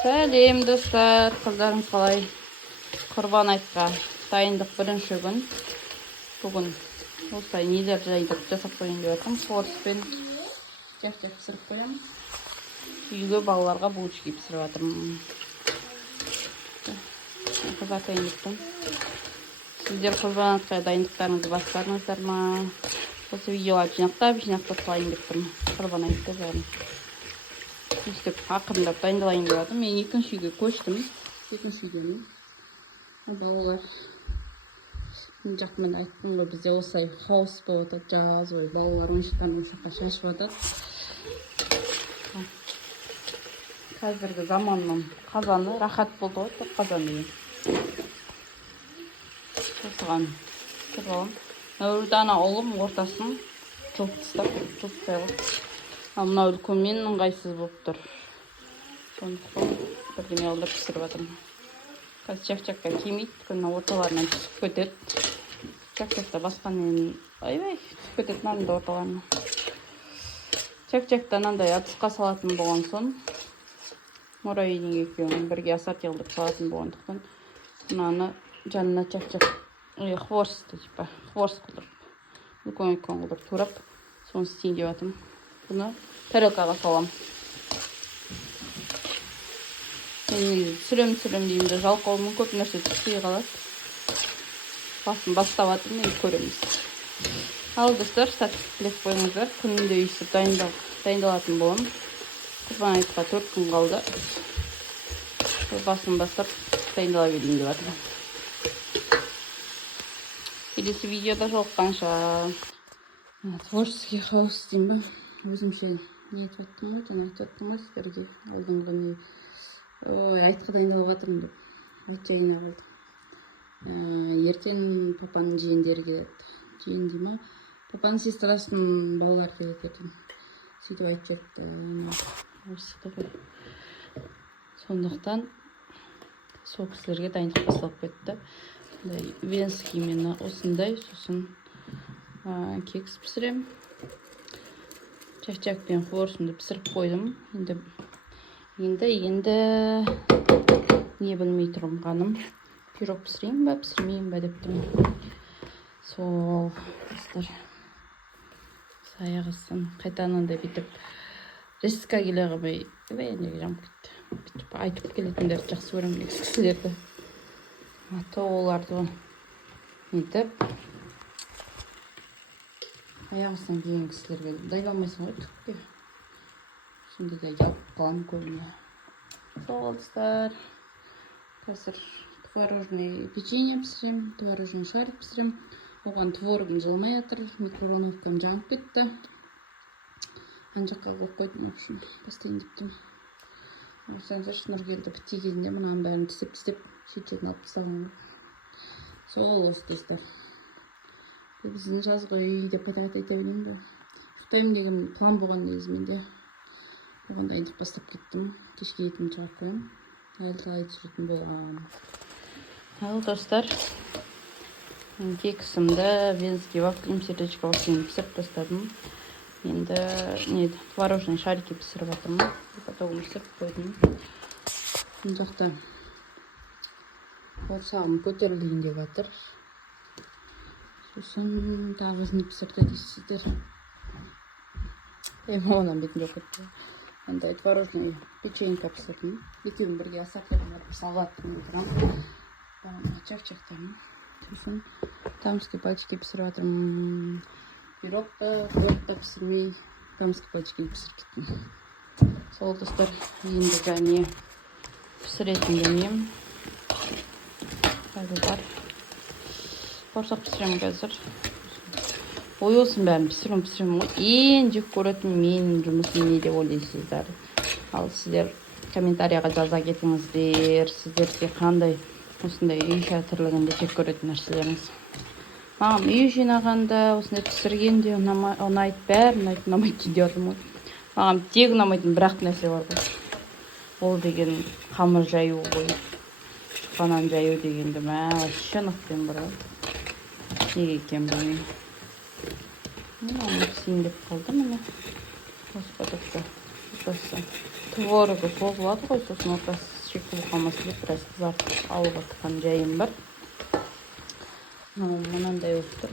Сәлем достар, қыздарым қалай? Құрбан айтқа дайындық бірінші күн. Бүгін осылай нелер жайдық жасап қойын деп жатырмын. Қуырыспен жақ-жақ пісіріп қоямын. Үйге балаларға булочки пісіріп жатырмын. Қызартайын дептім. Сіздер құрбан айтқа дайындықтарыңызды бастадыңыздар ма? Осы видеоға жинақтап қойын дептім. Құрбан айтты бәрін. Өстіп ақырындап дайындалайын деп жатырмын. Мен екінші үйге көштім. Екінші үйдемін. Балалар жақмен айттым ғой, бізде осылай хаос болып жатыр. Жаз ой, балалар ойыншықтарын ойыншыққа шашып жатыр. Қазіргі заманның қазаны рахат болды ғой, тоқ қазан деген. Осыған пісіріп аламын. Ана ұлым ортасын жұлып тастай ғой. Мына үлкенмен ыңғайсыз болып тұр. Сондықтан бірдеме алдыр пісіріп жатырмын. Қазір чак-чакқа келмейді, күні орталарынан түсіп кетеді. Чак-чакта басқанмен ай-бай түсіп кетеді нанды орталарынан. Чак-чакта нандай атысқа салатын болған соң, Морайының екеуін бірге ассорти қылдырып салатын болғандықтан, мынаны жанына чак-чак хворст қылдырып, үлкен қылдырып турап, соны істейін деп жатырмын. Бұны тарелкаға салам. Мен сүрем деймін де жалқауымын, көп нәрсе түспей қалады. Басын бастап жатырмын, енді көреміз. Ал достар, сәттілік тілеп қойыңыздар. Күнінде үйсіп дайындалатын болам. Құрбан айтқа 4 күн қалды. Басын бастап дайындала берейін деп жатырмын. Келесі видеода жолыққанша. Творческий хаос деймін ба? Өзімше не етіп өттім ғой, жаңа айтып өттім ғой сіздерге алдыңғы не айтқы дайындалып жатырмын деп. Айт жайына қалдым. Ертең папаның жиендері келеді. Жиен дей ма? Папаның сестрасының балалары келеді ертең. Сөйтіп айтып жүрді. Сондықтан сол кісілерге дайындық басталып кетті. Венский мені осындай, сосын кекс пісірем. Чак-чакпен хворсымды пісіріп қойдым. Енді не білмей тұрым қаным. Пирог пісірейін ба, пісірмейін ба деп тұрмын. Сол қыздар саяғысын қайтанында бітіп ресқа келе қылмай бәйіндегі жамып кетті. Бітіп айтып келетіндерді жақсы көремін кісілерді. Ата оларды нетіп аяғысынан кейін кісілерге дайламайсың ғой түкке. Сонда да ялып қалам көбіне. Сол достар. Қазір творожный печенье пісірем, творожный шарик пісірем. Оған творогым жылмай жатыр, микроволновкам жанып кетті. Ана жаққа қойып қойдым, общем, бастайын дептім. Осыдан Нұргелді бітті кезінде мұнан бәрін тістеп шетшетін алып тастаған. Сол осы достар. Біздің жазғы үй деп қайта берейін бе. Ұйықтаймын деген план болған негізіменде. Оған дайындық бастап кеттім. Кешке етімді шығарып қоямын. Әлі қалай түсіретін болғам. Ал достар, кексімді венский вафлим сердечко осымен пісіріп тастадым. Енді творожный шарики пісіріп жатырмын. Потом пісіріп қойдым. Бұл жақта қорсағым көтерілейін деп жатыр. Сосын тағызын пісірді дейсіздер. Онан бетін жоқ етті. Андай творожный печенька пісірдім. Екеуін бірге ассортированный салаттың отырам. Чак-чактамын. Сосын тамский пальчики пісіріп жатырмын. Пирогта, хлебта пісірмей, тамский пальчики пісіріп кеттім. Сол достар, енді және пісіретін денем. Қазір бар. Қорсақ пісірем қазір. Ой, осының бәрін пісірем ғой. Ең жек көретін менің жұмысым не деп ойлайсыздар. Ал сіздер комментарияға жаза кетіңіздер. Сіздерге қандай осындай үй тірлігінде жек көретін нәрселеріңіз. Маған үй жинағанда, осындай пісіргенде ұнайды, бәрі ұнамайды деп жатырмын ғой. Маған тек ұнамайтын бірақ нәрсе бар ғой. Ол деген қамыр жаю ғой. Шұқанан жаю дегенді шынықпен бір ғой. Неге екен білмеймін. Оны пісейін деп қалды міне. Осы потокта ортасы творогы соғылады ғой, сосын ортасы шекілі қалмасы деп біраз қызартып алып жатқан жайым бар. Мынандай болып тұр.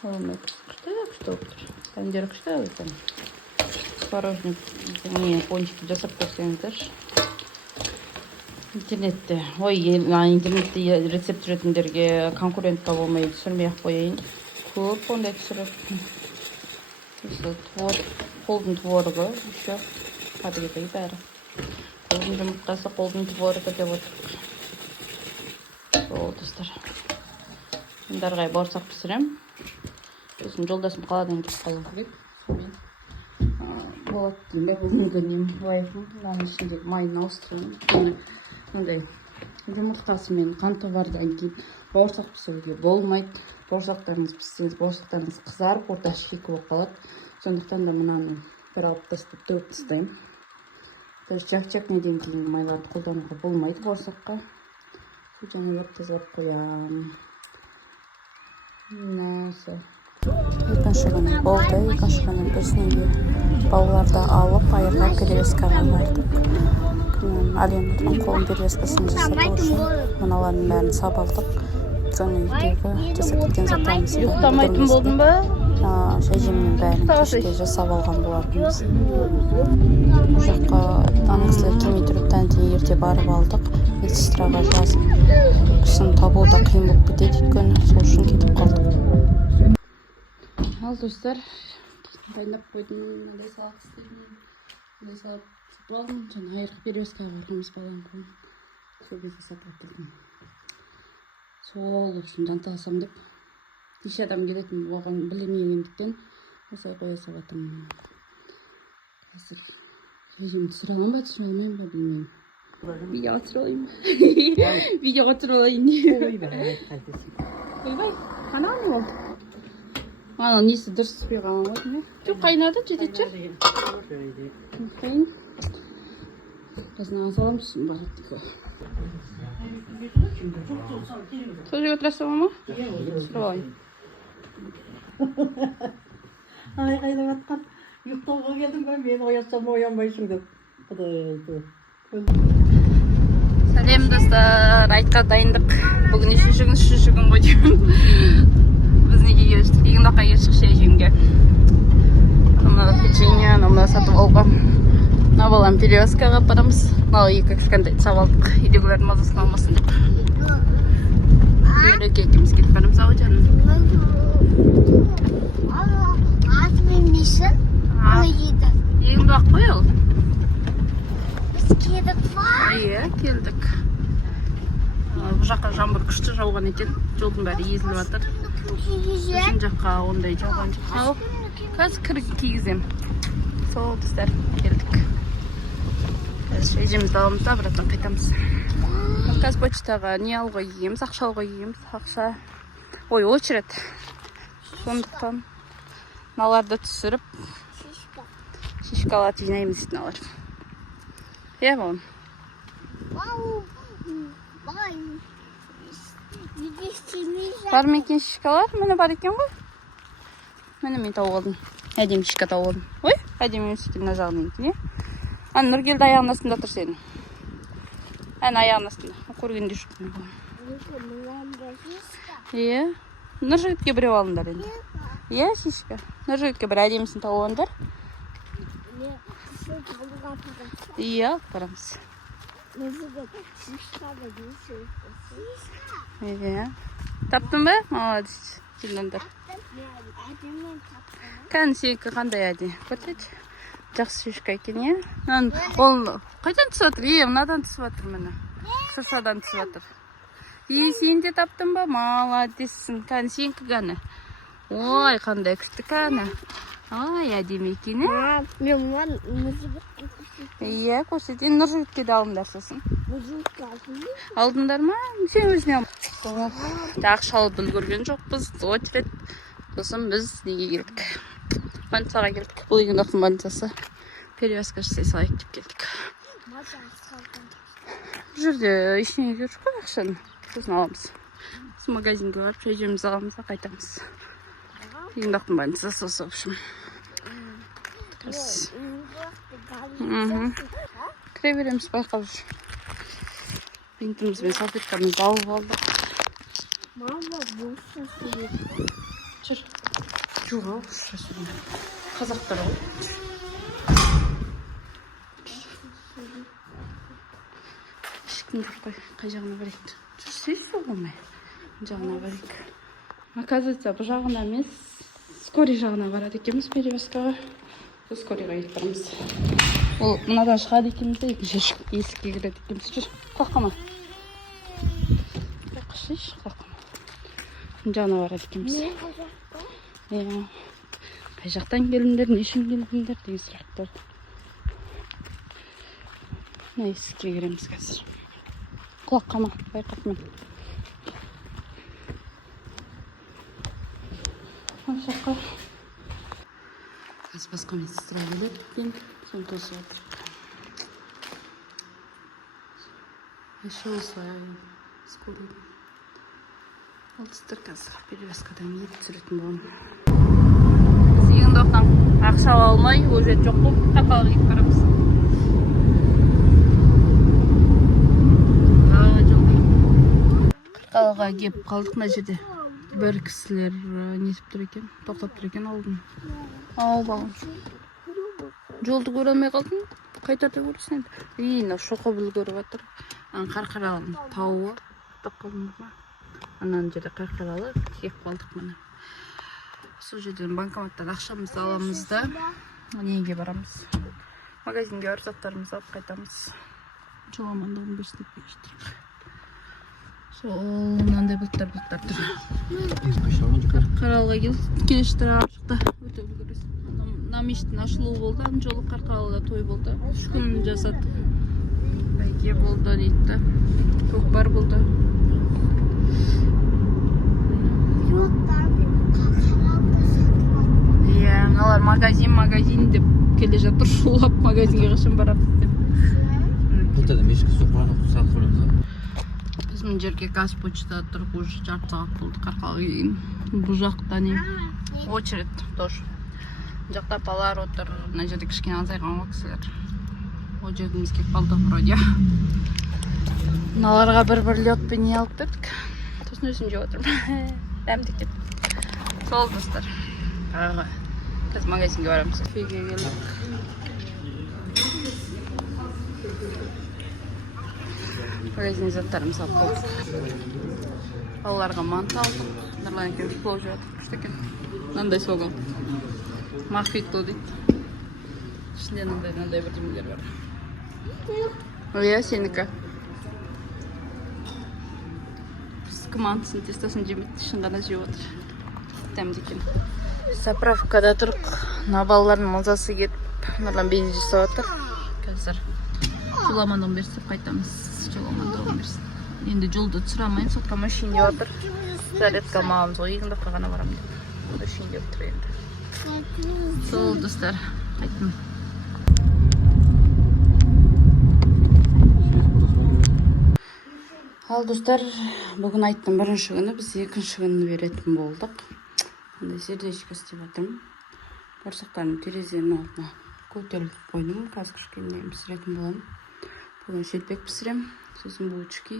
Күшті болып тұр. Тәндері күшті екен. Творожный пончики жасап көрсеңіздер. Интернетте рецепт жүретіндерге конкурентка болмай түсірмей-ақ қояйын. Көп ондай түсіріп. Қолдың творогы еще кәдімгідей бәрі. Қолдың жұмыртқасы, қолдың творогы деп отырық. Сол достар. Мұндарғай бауырсақ пісірем. Сосын жолдасым қаладан келіп қалу керек. Сонымен болады деймін. Бүгінгі нем лайфым. Мынаның ішіндегі майын ауыстырамын. Мындай жұмыртқасы мен қанты бардан кейін бауырсақ пісіруге болмайды. Бауырсақтарыңыз піссеңіз, бауырсақтарыңыз қызарып, ортасы шикі болып қалады. Сондықтан да мынаны бір алып тастап төгіп тастаймын. То есть жақ-жақ неден кейінгі майларды қолдануға болмайды бауырсаққа. Және деп тазалап қоямын. Нәсі. Екінші күні болды. Екінші күні біз неге балаларды алып айырға перевескаға бардық. Аленаның қолын перевескасын жасап үшін мыналардың бәрін сабалдық. Соны үйдегі жасап кеткен заттарымыз. Ұйықтамайтын болдың ба? Шәжемнің бәрін кешке жасап алған болатынбыз. Бұл жаққа аңғысылар келмей тұрып тәнтен ерте барып алдық. Медсестраға жазып. Кісін табу да қиын болып кетеді өйткені сол үшін кетіп қалдық. Ал достар, дайындап қойдым. Мынандай салат істедім. Мындай салат сатып алдым. Және айырғы перевескаға барғымыз баланың қолын. Сол кезде сатып алдым. Сол үшін жанталасам деп. Неше адам келетін оған білемегендіктен осылай қоя салатым. Қазір режим түсіре аламын ба, түсіре алмаймын ба білмеймін. Видеоға түсіре алайын ба? Видеоға түсіре алайын. Ойбай, қана не болды? Ана несі дұрыс түспей қалған ғой. Жоқ, қайнады, жетеді жүр. Қайын. Қазына салам түсін барады. Сол жерге отырасың ма? Түсіріп алайын. Айғайлап атқан. Ұйықтауға келдің ба? Мен оятсам оянбайсың деп. Сәлем достар, айтқа дайындық. Бүгін үшінші күн ғой деймін. Біз неге келістік? Егіндаққа келістік шәжемге. Мына печенье, мына сатып алғам. Мына балам перевескаға апарамыз. Мынау екі кішкентай сабалдық. Үйдегілердің мазасын алмасын деп. Үйреке екеуміз кетіп барамыз ау жаным. Atmıyorsun. Öyleydi. Егінді ақ қой ол. Biz keldik var. Иә, келдік. Бұл жаққа жаңбыр күшті жауған екен. Жолдың бәрі езіліп жатыр. Біздің жаққа ондай жауған жоқ. Ал, қазір кіріп кигізем. Сол достар, келдік. Шәжемізді аламыз да, біратан қайтамыз. Қазір почтаға не алуға егеміз, ақша алуға егеміз. Ақша... Ой, очеред. Сондықтан мыналарды түсіріп шишкаларды жинаймыз дейтін алар. Иә, балам? Бар ма екен шишкалар? Міне бар екен ғой. Міне мен тауып алдым. Әдемі шишка тауып алдым. Ой, әдемі еместен мына жағынан екен, е? Ана Нұргелді аяғының астында тұр сенің. Әне аяғының астында. Көргенде шықтым. Иә. Нұржігітке біреу алыңдар енді. Иә, шишка. Нұржігітке бір әдемісін тауып алыңдар. Иә, алып барамыз. Иә. Таптың ба? Молодец. Жиндандар. Кән сенікі қандай әдемі? Көрсетші. Жақсы шишка екен, е? Ол қайдан түсіп жатыр? Мынадан түсіп жатыр міне. Шыршадан түсіп жатыр. Сен де таптың ба? Молодецсің. Кән сенікі кәні. Ой, қандай күшті кәні. Ай, әдемі екен, е? Иә, көрсетейін. Нұржігітке де алыңдар сосын. Алдыңдар ма? Сен өзіне ал. Ақша алып үлгерген жоқпыз. Очеред. Сосын біз неге келдік? Больницаға келдік. Бұл егіндақтың больницасы. Перевязка жасай салайық деп келдік. Бұл жерде ештеңе көріп қой ақшаны. Сосын аламыз. Біз магазинге барып шәжемізді аламыз да қайтамыз. Егіндақтың больницасы осы общем. Кыз. Кіре береміз байқап жүр. Бинтіміз бен салфеткамызды алып алдық. Мама, болса сөйлеп. Жүр. Жоқ, орысша сөйле. Қазақтар ғой. Ешкім жоқ қой. Қай жағына барайық? Жүрсейші болмай. Жағына барайық. Оказывается, бұл жағына емес, скорый жағына барады екенбіз перевозкаға. Скорыйға кетіп барамыз. Ол мынадан шығады екенбіз, екінші есікке кіреді екенбіз. Жүр, қаққама. Қақшыш, қаққама. Жағына барады екенбіз. Қай жақтан келдіңдер, не үшін келдіңдер деген сұрақтар. Мына есікке кіреміз қазір. Құлаққама, байқап мен. Шаққа. Қазір басқа медсестра келеді екен, соны тосып отырық. Еще осылай скорый. Олдыстыр қазір перевязкадан ет түсіретін боламын. Сегін доқтан ақша алмай, өзет жоқ болып, тақалға кетіп барамыз. Қырқалға кеп қалдық мына жерде. Бір кісілер нетіп тұр екен, тоқтап тұр екен алдын. Ау балым. Жолды көре алмай қалдың? Қайтарда көресің енді. Мына шоқобыл көріп жатыр. Қарқаралының тауы. Тоқтап қалдыңдар ма? Анан жерде қарқаралы кеп қалдық мына. Сол жерден банкоматтан ақшамызды аламыз да неге барамыз. Магазинге бар заттарымызды алып қайтамыз. Жоламандығын берсін деп берістік. Сол мынандай бұлттар тұр. Қарқаралыға келештір аршықта өте үлгірес. Намештің ашылуы болды, жолы Қарқаралыда той болды. 3 күн жасады. Бәйге болды дейді. Көкпар болды. Иә, мыналар магазин деп келе жатыр, шулап магазинге қашан барамыз деп. Бұлтадан ешкі соқыраны құсақ көреміз. Біздің жерге газ почта тұрып, уже жарты сағат болды Қарқаралыға келген. Бұл жақта не? Очередь тоже. Жақта апалар отыр, мына жерде кішкене азайған кісілер. Ол жеріміз келіп қалды вроде. Мыналарға бір лётпен не алып бердік. Сосын өзім жеп отырмын. Дәмді екен. Сол достар. Біз магазинге барамыз. Кафеге келдік. Магазин заттарымыз алып болдық. Балаларға манты алдық. Нұрлан екен футбол жеп жатыр. Күшті екен. Мынандай согал. Махфитло дейді. Ішінде мынандай бірдемелер бар. Иә, сенікі. Біздікі мантысын, тестасын жемейді. Шын ғана жеп отыр. Дәмді екен. Заправкада тұрық. Балалардың мазасы кетіп, Нұрлан бензин жасап отыр. Қазір жоламандығын берсіп қайтамыз. Жоламандығын берсін. Енді жолды түсіре алмайын, сотқа машин деп отыр. Зарядка алмағанбыз ғой, егін қағана барам деп. Машин деп тұр енді. Сол достар, қайттым. Ал достар, бүгін айттым бірінші күні, біз екінші күні беретін болдық. Ондай сердечко істеп жатырмын. Борсақтарын терезенің алдына көтеріліп қойдым. Қазір кішкене пісіретін боламын. Бүгін шелпек пісірем, сосын булочки.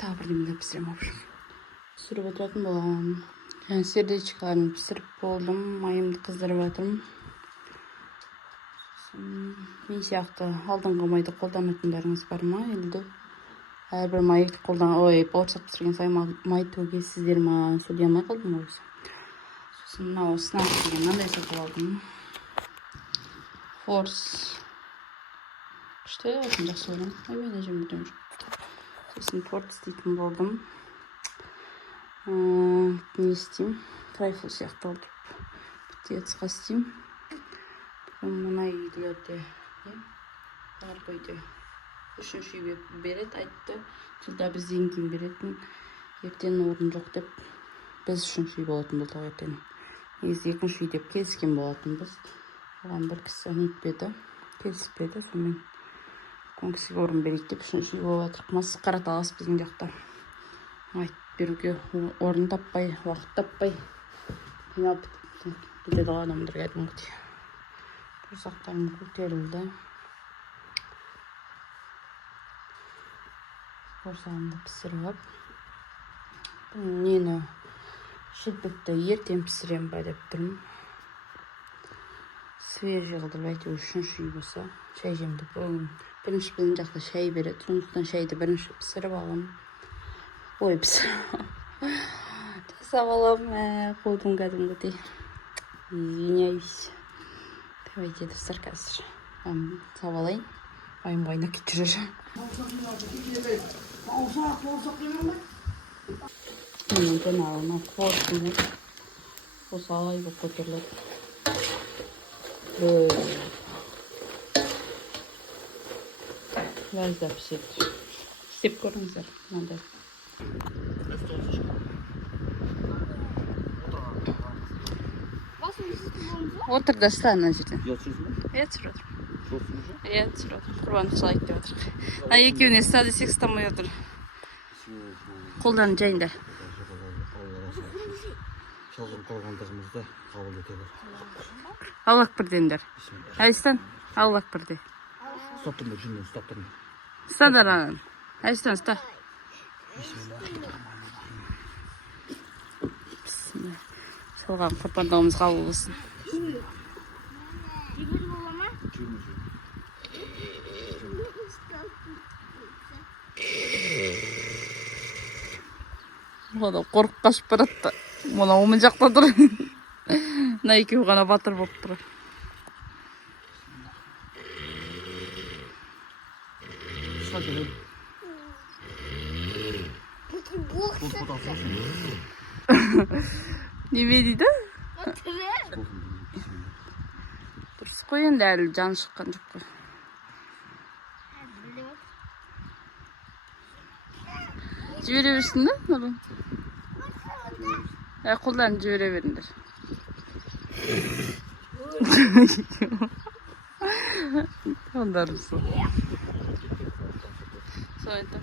Тағы бірдемелер пісірем. Пісіріп отыратын боламын. Сердечкаларын пісіріп болдым. Майымды қыздырып жатырмын. Мен сияқты алдыңғы майды қолданатындарыңыз бар ма? Енді әрбір май бауырсақ пісірген сайын май төгесіздер ма? Сөйлей алмай қалдым өзі. Сосын мынау снап деген мынандай сатып алдым. Форс. Күшті, осыны жақсы ойлам. Мен әжем бүтін жоқ. Сосын торт істейтін болдым. Не істеймін? Трайфл сияқты алдырып. Бітетсқа істеймін. Мына үйлерде, арғы үйде үшінші үй береді, айтты. Жылда бізден кейін беретін, ертең орын жоқ деп, біз үшінші үй болатын болдық ертең. Негізі екінші үй деп келіскен болатын біз. Оған бір кісі нетпеді, келіспеді, сонымен үлкен кісіге орын берейік деп үшінші үй болып жатырық. Масы Қараталас біздің жақта. Айтып беруге орын таппай, уақыт таппай. кетеді ғой адамдар кәдімгідей. Құрсақтарым көтерілді. Құрсағымды пісіріп алып. Нені шілпікті ертең пісірем ба деп тұрмын. Свежий қылдырып әйтеуір үшінші үй болса. Шай жемді. Бірінші біздің жақта шай береді. Сондықтан шайды бірінші пісіріп аламын. Ой, жасап аламын. Қудым кәдімгідей. Извиняюсь. Давайте достар қазір. Сап алайын. Айым қайнап кетіп жүр. Мен ана қуырсын. Осы алай болып көтеріледі. Ләззат піседі. Істеп көріңіздер. Мынандай. Отыр да ста ана жерден. Иә, түсір отыр. Иә, түсір отыр. Құрбан ұқсалайды деп отыр. Екеуіне ста десек стамай отыр. Қолдарын жайындар. Шалғын қорғандығымызды қабыл етеді. Аллах бірдендер. Әйстан, Аллах бірде. Ұстап тұрмын, жүнмен ұстап тұрмын. Ұстадар ағын. Әйстан, ұста. Салған құрбандығымыз қабыл болсын. Ода қорқып қашып баратты. Мұна омен жақта тұр. Мына екеуі ғана батыр болып тұр. Неме дейді? Дұрыс қой, енді әлі жаны шыққан жоқ қой. Жібере берсін да, Нұрын? Қолдарын жібере беріңдер. Ондарысы. Сол айтам.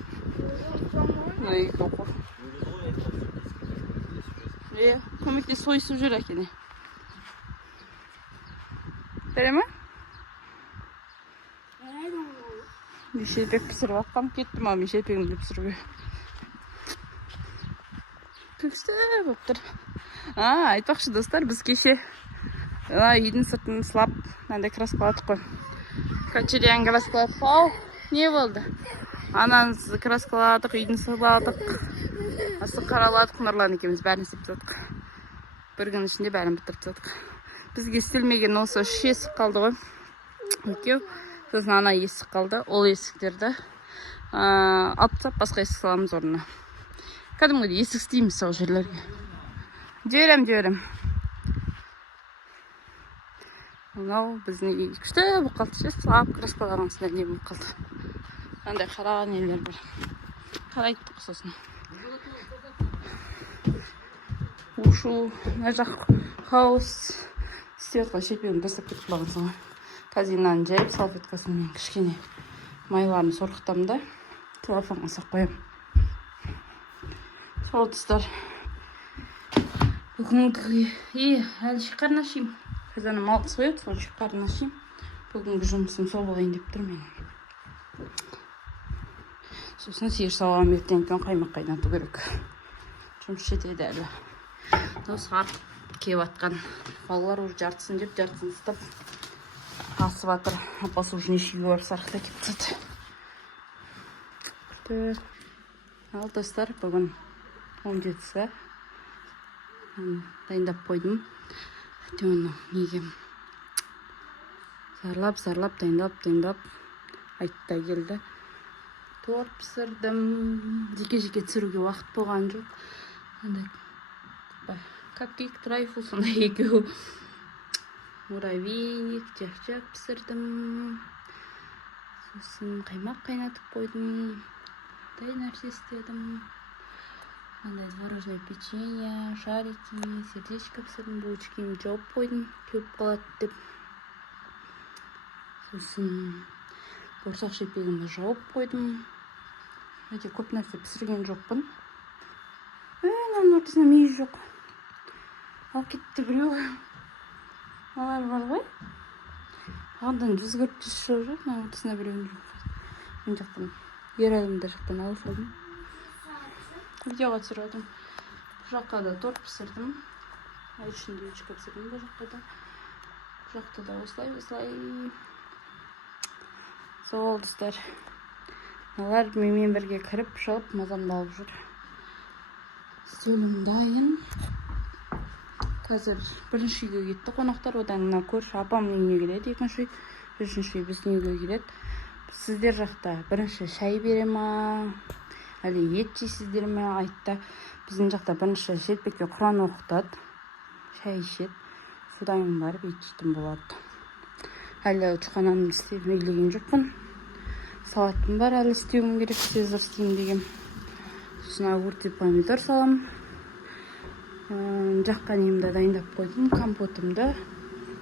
Мына екі оқыр. Көмекте сойысып жүр әкене. Бере ме? Мешелпек пісіріп атқам кетті ма мешелпегімді пісіруге. Күпсі болып тұр. Айтпақшы достар, біз кеше үйдің сыртын сылап, мынандай краскаладық қой. Кочериян краскаладық. Ау, не болды? Анаңызды краскаладық, үйдің сыладық. Асы қараладық, Нұрлан екеуміз бәрін істеп тастадық. Бір күн ішінде бәрін бітіріп тастадық. Бізге істелмеген осы үш есік қалды ғой. Екеу. Сосын ана есік қалды. Ол есіктерді алып тастап, басқа есік саламыз орнына. Кәдімгідей есік істейміз сол жерлерге. Жіберем. Мынау біздің күшті болып қалды. Слап краскаларының үстінде не болып қалды. Андай қара нелер бар. Қарайттық сосын. Ушу, мына жақ хаос істеп отқан шелпегімді тастап кетіп қалған соң. Казинаны жайып, салфеткасымен кішкене майларын сорғытамын да телефонға салып қоямын. Сол достар. Бүгінгі әлі шиқарын ашайым. Қазаны малқыз қояды, сол шиқарын ашайым. Бүгінгі жұмысым сол болайын деп тұр мен. Сосын сиыр салған ертеңнен қаймақ қайнату керек. Жұмыс жетеді әлі. Осы арқып кеп атқан балалар уже жартысын жеп, жартысын ұстап асып атыр. Апасы уже нешеге барып сарқыта кеп тастады. Ал достар, бүгін 17-сі. Дайындап қойдым. Оны неге зарлап, дайындап айтта келді. Торт пісірдім. Жеке-жеке түсіруге уақыт болған жоқ. Капкейк, трайфл, сондай екеу. Муравейник, жақ пісірдім. Сосын қаймақ қайнатып қойдым. Дай нәрсе істедім. Творожное печенье, шарики, сердечко пісірдім. Булочканы жауып қойдым, кеуіп қалады деп. Сосын борсақ шелпегімді жауып қойдым. Өте көп нәрсе пісірген жоқпын. Оның ортасында мейіз жоқ. Ал кетті біреу. Алар бар ғой. Андан жүз көріп жүріп жүр. Мына ортасына біреуін жоқ. Мен жақтан, ер адамдар жақтан алып алдым. Видеоға түсіріп отырмын. Бұл жаққа да торт пісірдім. Ішінде үш пісірдім бұл жаққа да. Бұл жақта да осылай. Сол достар. Мыналар менімен бірге кіріп, шығып, мазамды алып жүр. Стөлім дайын. Қазір бірінші үйге кетті қонақтар. Одан көрші апамның үйіне келеді. Екінші үй, үшінші үй біздің үйге келеді. Сіздер жақта бірінші шай бере ма, әлі ет жейсіздер ме айтты. Біздің жақта бірінші шелпекке Құран оқытады. Шай ішеді. Содан барып ет жейтін болады. Әлі чұқананы үйлеген жоқпын. Салатым бар, әлі істеуім керек, сезір істеймін деген. Сосын огурцы, помидор салам. Жаққан емді дайындап қойдым, компотымды.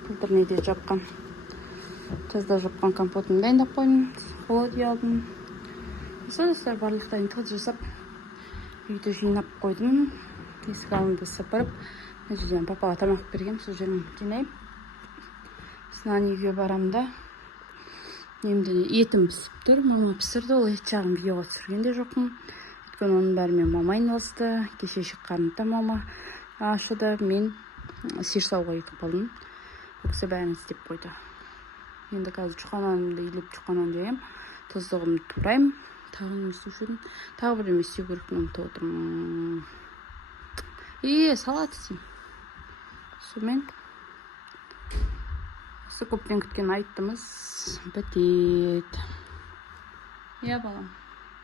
Былтыр неде жапқан. Жазда жапқан компотымды дайындап қойдым. Холодия алдым. Осылай барлық дайындық жасап, үйді жинап қойдым. Есік алдымды сыпырып, мына жерден папаға тамақ берген, сол жерін жинайып. Сосын үйге барам да. Немді етім пісіп тұр, мама пісірді, ол ет жағын видеоға түсірген де жоқпын. Өйткені оның бәрімен мама айналысты. Кеше шыққанымда мама ашыды, мен сиырсауға екіп алдым. Ол кісі бәрін істеп қойды. Енді қазір чұқананымды илеп чұқанан жайым, тұздығымды турайым. Тағы не істеуші едім. Тағы бір емес істеу керек ұмытып отырмын. Салат істеймін. Сонымен осы көптен күткен айтымыз бітеді. Балам,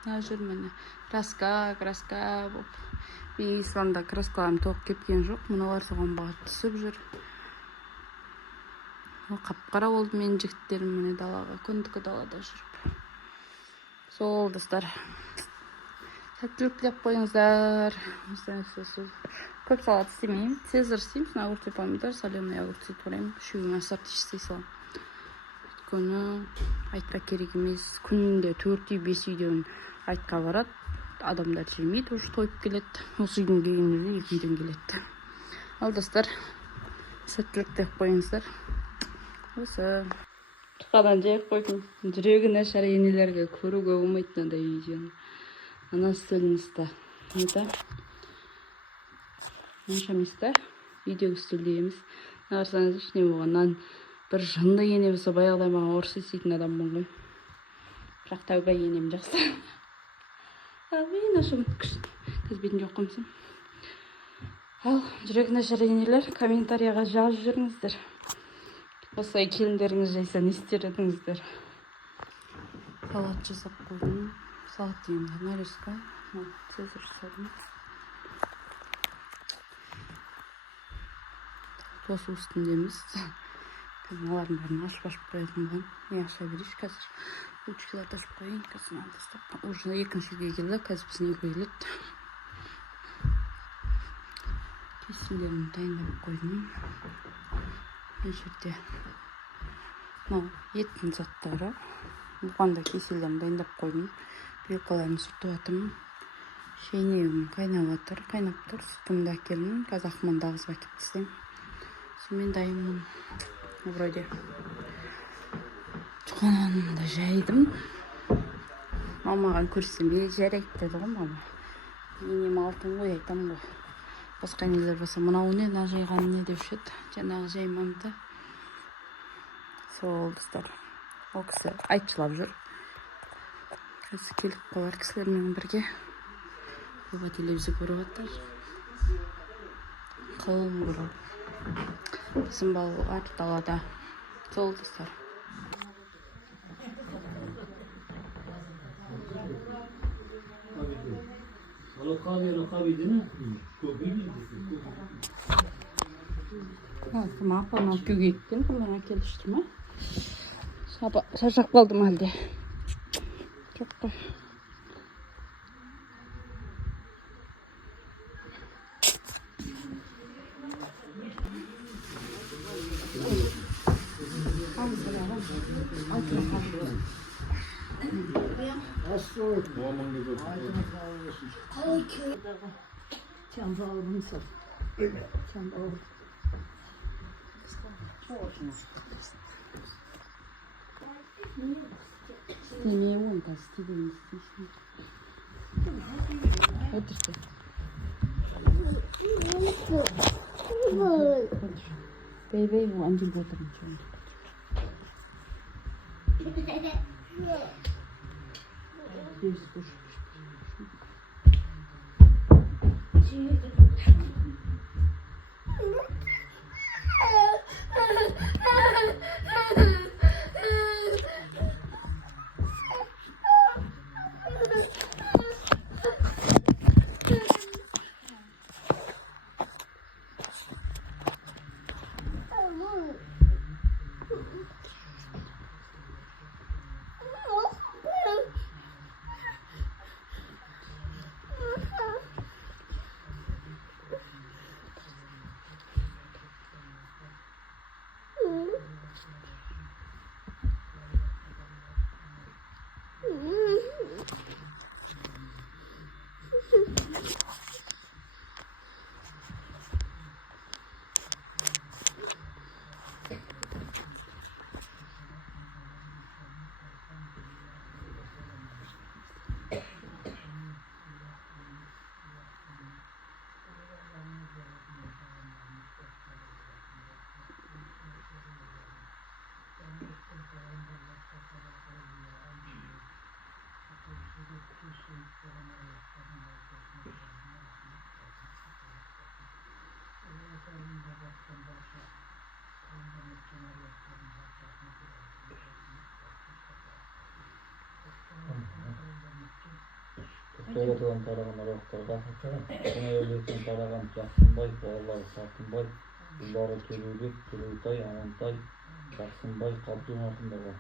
мына жүр міне. Краска болып. Мен исланда краскаларым тоқ кепкен жоқ. Мыналар соған бағыт түсіп жүр. Қап-қара болды мен жігіттерім міне далаға, күндікі далада жүріп. Сол достар. Сәттілік деп қойыңыздар. Көп салат істемеймін. Цезарь істеймін. Огурцы, помидор, соленый огурцы турайым. Үшеуін ассорти істей салам. Өйткені айтқа керек емес. Күнінде 4 үй, 5 үйден айтқа барады. Адамдар жемейді, уже тойып келеді. Осы үйдің келгенде 2 үйден келеді. Ал достар, сәттілік деп қойыңыздар. Осы. Тұқадан жайып қойдым. Жүрегі нашар енелерге көруге болмайды мынандай видеоны. Ана стөлімізді. Наша места видео стөлдейміз. Қарсаңыз ішіне болғаннан бір жынды ене болса баяғыдай маған орыс істейтін адаммын ғой. Бірақ тәуба енем жақсы. Мен ашым көз бетін жоқ қомсам. Ал жүрегі нашар енелер комментарияға жазып жүріңіздер. Осылай келіндеріңіз жайса не істер едіңіздер. Салат жасап қойдым. Салат дегенде нарезка. Цезарь жасадым. Тосу үстіндеміз. Мыналардың бәрін ашып қоятын болған. Мен аша берейші қазір. Учкаларды ашып қойын. Қазір маған тастап. Уже екінші үйге келді. Қазір біздің үйге келеді. Кесімдерін дайындап қойдым. Бұл жерде еттің заттары. Бұғанда кеселдерін дайындап қойдым. Белкаларын сүртіп атым. Шейнегім қайнап тұр. Сүтімді әкелдім. Қазір Ақманды ағызға кеп тістеймін. Сонымен дайынмын. Вроде чұқананымды жайдым. Мамаған көрсем жарайды деді ғой мама. Енем алтын ғой айтам ғой. Басқа нелер болса мынау не, мына жайған не деп шеді. Жаңағы жаймамды. Сол достар. Ол кісі айтшылап жүр. Қазір келіп қалар кісілермен бірге. Оба телевизор көріп аттар. Қауым көріп. Bizim балалар далада. Сол достар. Кім апаны алып күйге кеткен, кімден әкеліштір ме? Шаршап қалдым әлде. Жоқ қой. İstemeye onu da istediğini istesin. Otur sen. Otur. Bey bu ancak oturmuş. Biz boş. Тоғыздан тараған арақтарға Қонаевлектен тараған Жақсынбай, балалары Сартынбай, ұлдары Төлеубек, Төлеутай, Амантай, Жақсынбай, Қабдұлмақындарға,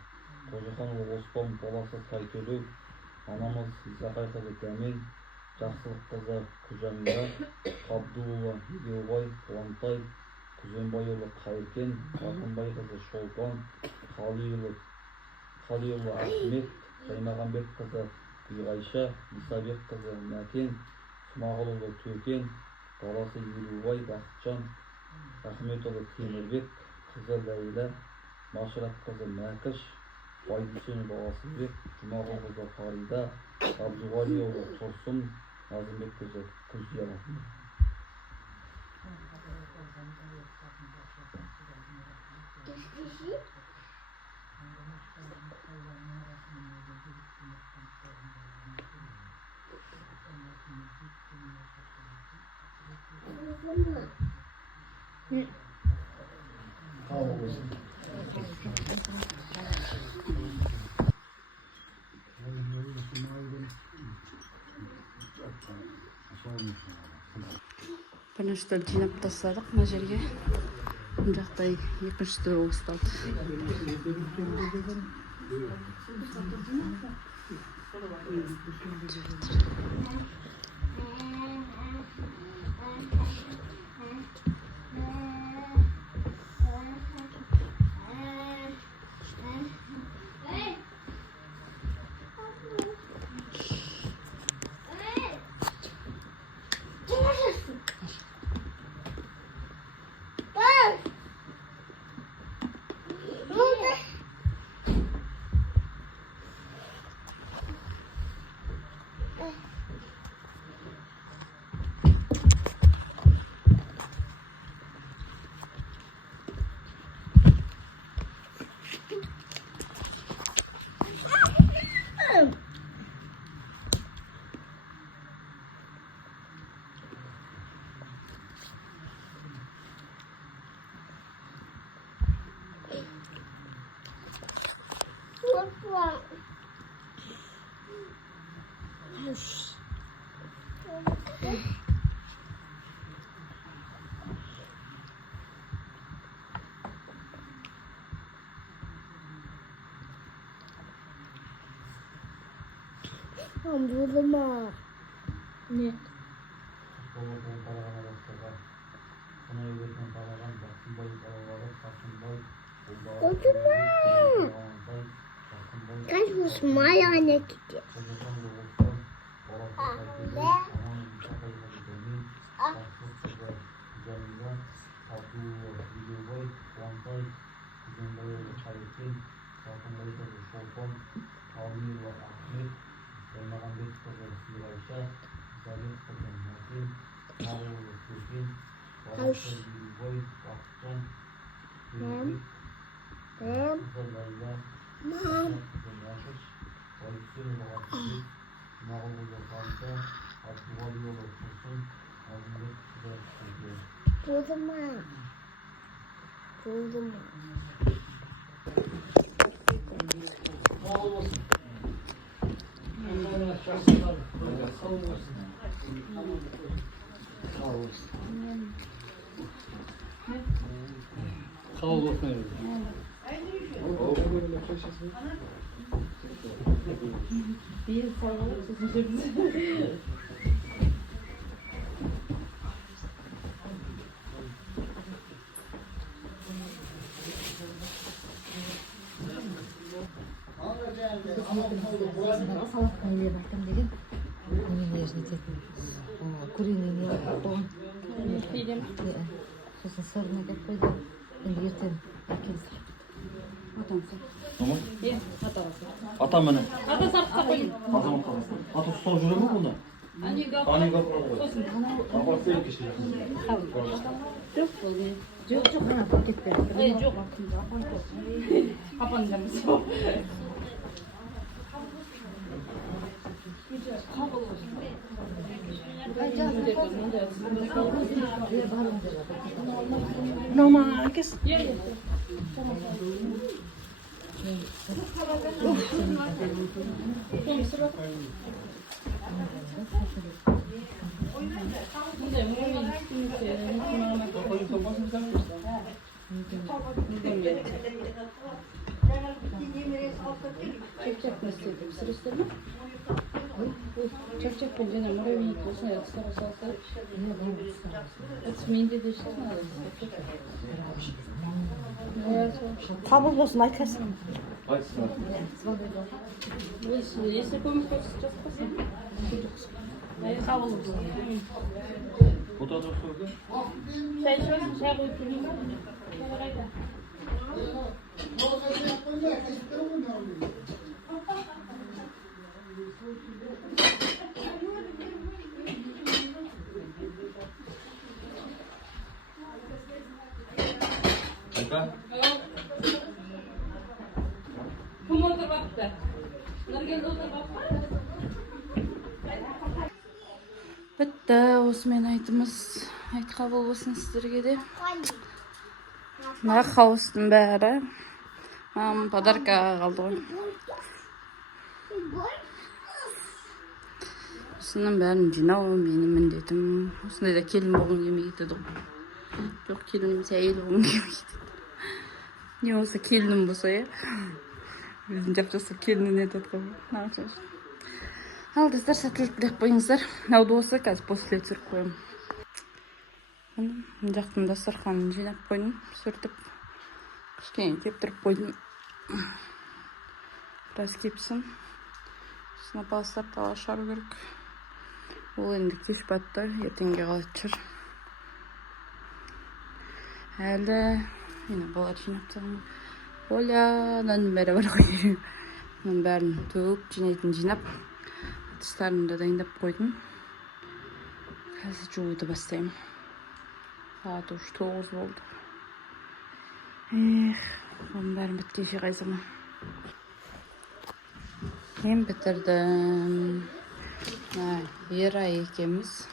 Қожаханұлы Оспан, баласы Тайтөлеу, анамыз Исақайқызы Дәмен, Жақсылық қызы Күжәмила, Қабдұлұлы Егеубай, Қуантай, Күзембайұлы Қайыркен, Ақынбай қызы Шолпан, Қалиұлы Ахмет, Баймағамбет қызы Биғайша, Исабек қызы Мәкен, Смағұлұлы Төкен, баласы Елубай, Бақытжан, Ахметұлы Темірбек, қызы Ләйлә, Машрат қызы Мәкіш, Байдүсен баласы Бек, Жұмағұл қызы Фарида, Абдуғалиұлы Тұрсын, Назымбек қызы Күзияна. Бірінші стол жинап тастадық мына жерге. Мына жақта екінші стол осталды. Амбулма. Нет. Тоғыздан тараған арақтарға Қонаевлектен тараған Жақсынбай, балалары Сартынбай, ұлдары Амантай, Жақсынбай, Кайфусмай ана кити. Қожаханұлы Оспан, баласы Тайтөлеу, анамыз Исақайқызы Дәмен, Жақсылық қызы Күжәмила, Қабдұлұлы Егеубай, Қуантай, Bizden boyalı Sayıkın, Sakın Boyatalı Şolpan, Avni ve Ahmet, Elmagan Bektalı Sürayşa, Zalet Kızın Nasim, Ağoğlu Köken, Balatır Gülboy, Bakcan, Gülbük, Kızıl Layla, Kızıl Yakış, Bayıksın Muhakkik, Mağoğlu Kalta, Abdüval Yolu Kursun, Azimlet Kızıl Köken. Buldum. Sağ olsun. Bir sağlık sizin. Салат қайын бартам деген. Немене жететін. Күреңіне қойған. Film. Сосын сырына кеп қойды. Енді ертең әкелсір. Atamsa. Tamam. Ye, atamsa. Atam benim. Ata sapsa koyun. Azam kalsın. Ata tutan jüre mi bunda? Ani gapı. Ani kapıra koy. Olsun. Kapatsa kişi. Yok olmuyor. Жоқ, жоқ, ана пакет беріп. Жоқ, артында апан көп. Апан жамыз. Мама, әкес. Çek nasıl dedim? Sırası mı? Çek pencere oraya bir yıkıyorsun ya sarı. Etmeyin dedi işte. Табыл болсын, айтасың. Açsın. Если помнишь, как сейчас посмотрим. Kabul oldu. Bu da doktor. Çay içiyorsun, çay koyup durayım. Aka. Kim oturmakta? Nerede oturmakta? Bitti, осымен айтымыз қабыл болсын сіздерге де. Мына хаустың бәрі подарка қалды ғой. Осының бәрін жинау менің міндетім. Осындайда келін болғым келмей кетеді ғой. Жоқ, келін емес, әйел болғым келмей кетеді. Не болса келінім болса, иә. Өзін жап жасап келініне татқан ғой. Ал, достар, сәттілік білек қойыңыздар. Ауды осы, қазір после түсіріп қойым. Мына жақтың дастарханын жинап қойдым, сүртіп. Кішкене кептіріп қойдым. Біраз кепсін. Сосын апалыстар тала шығару керек. Ол енді кеш батты, ертеңге қалады жүр. Әлі, енді балар жинап тағым. Олядан бәрі бар қойдым. Оның бәрін төгіп, жинайтын жинап. Тыстарын да дайындап қойдым. Қазір жууды бастаймын. Saat uç 9 oldu. Onun bәрін біткенше қайзамын. Мен бітірдім. Ера екеміз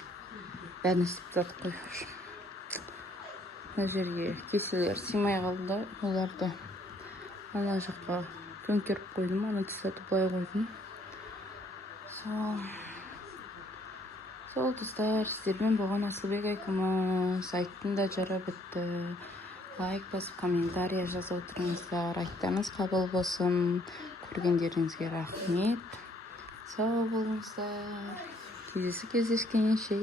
бәрін істеп тұрдық қой. Мына жерге кеселер сыймай қалды. Оларды ана жаққа төңкеріп қойдым. Ана тұстарды былай қойдым. Сол достар, сіздермен болған Асылбек айкымыз. Айттың да жара бітті. Лайк басып, комментария жазып отырыңыздар. Айттарыңыз қабыл болсын. Көргендеріңізге рахмет. Сау болыңыздар. Кездескенше.